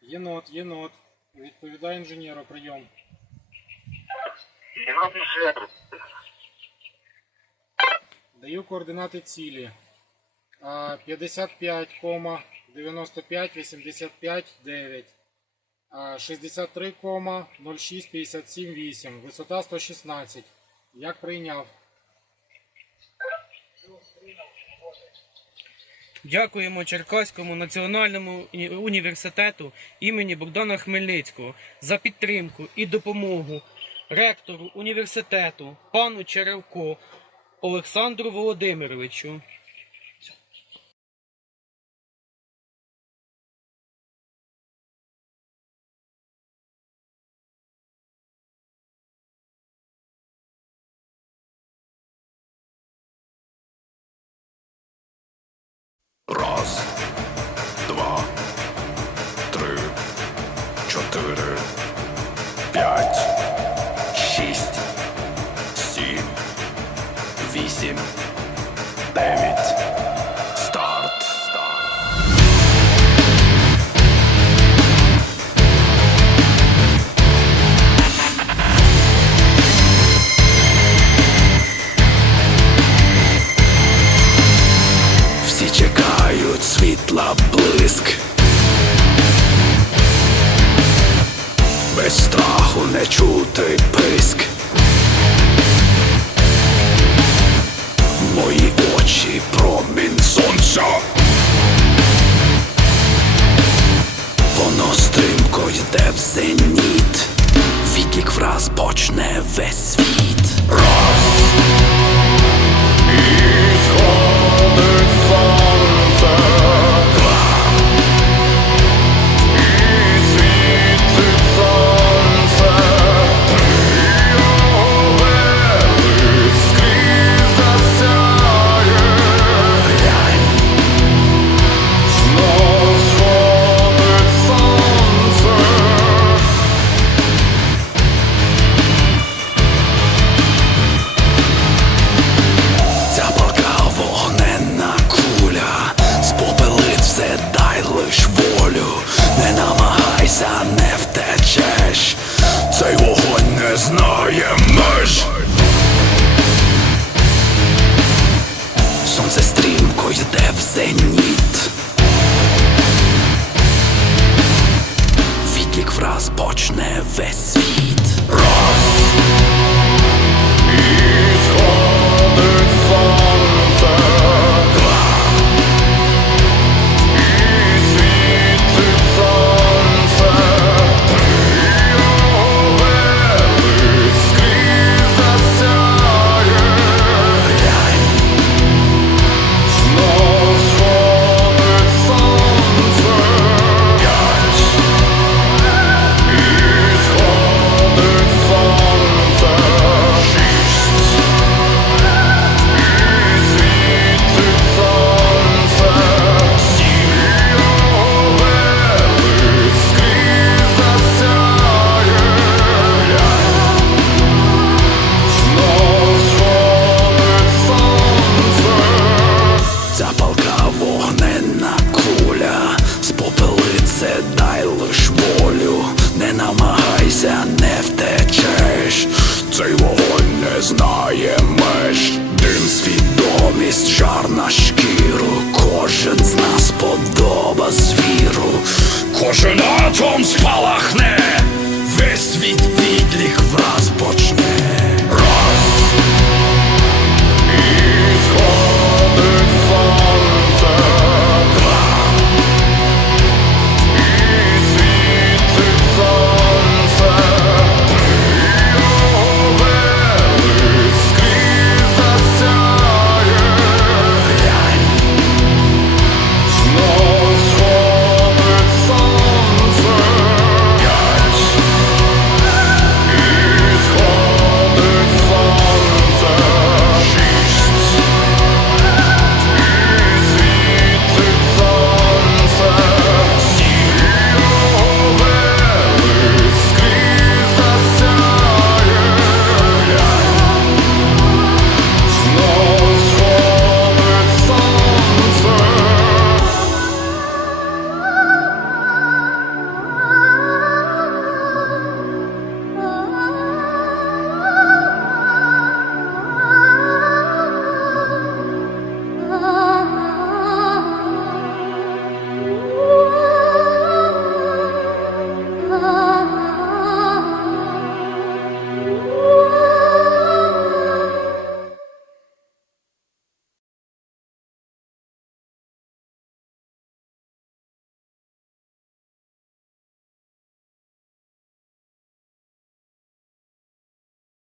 Єнот, єнот. Відповідає інженеру, прийом. Єнот інженер. Даю координати цілі. А, 55,95,85,9. А, 63,06,57,8. Висота 116. Як прийняв? Дякуємо Черкаському національному університету імені Богдана Хмельницького за підтримку і допомогу ректору університету пану Черевко Олександру Володимировичу. Раз, два, три, чотири, п'ять, страху не чути писк. Мої очі промінь сонця. Воно стрімко йде в зеніт. Відлік враз почне весь світ. Відлік враз почне весь світ. Раз. Потом спалахне весь світ відліг враз почне.